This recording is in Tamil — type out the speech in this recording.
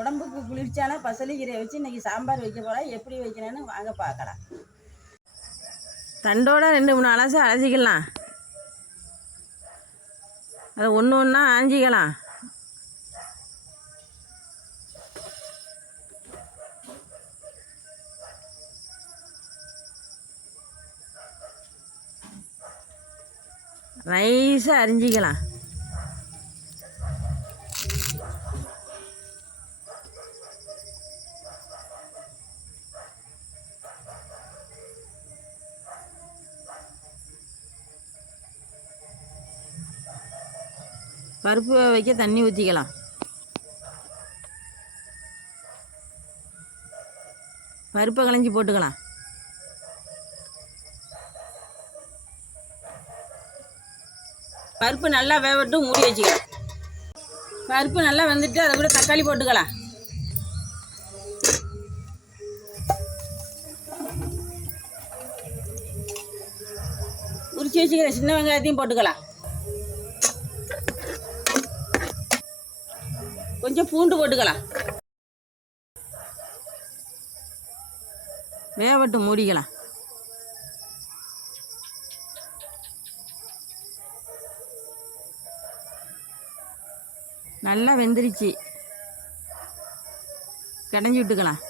உடம்புக்கு குளிர்ச்சியான பசலிக்கீரையை வச்சு இன்னைக்கு சாம்பார் வைக்க போகிறேன் எப்படி வைக்கிறேன்னு வாங்க பார்க்கலாம். தண்டோட ரெண்டு மூணு அலசி அலசிக்கலாம். அதை ஒன்று ஒன்றா ஆஞ்சிக்கலாம். நைஸாக அரிஞ்சிக்கலாம். பருப்பு வைக்க தண்ணி ஊற்றிக்கலாம் பருப்பை களைஞ்சி போட்டுக்கலாம். பருப்பு நல்லா வேகட்டும் மூடி வச்சுக்கலாம். பருப்பு நல்லா வந்துட்டு அதை கூட தக்காளி போட்டுக்கலாம். உரிச்சு வச்சுக்கிற சின்ன வெங்காயத்தையும் போட்டுக்கலாம். கொஞ்சம் பூண்டு போட்டுக்கலாம். வேவட்டு மூடிக்கலாம். நல்லா வெந்துருச்சு. கடைஞ்சி விட்டுக்கலாம்.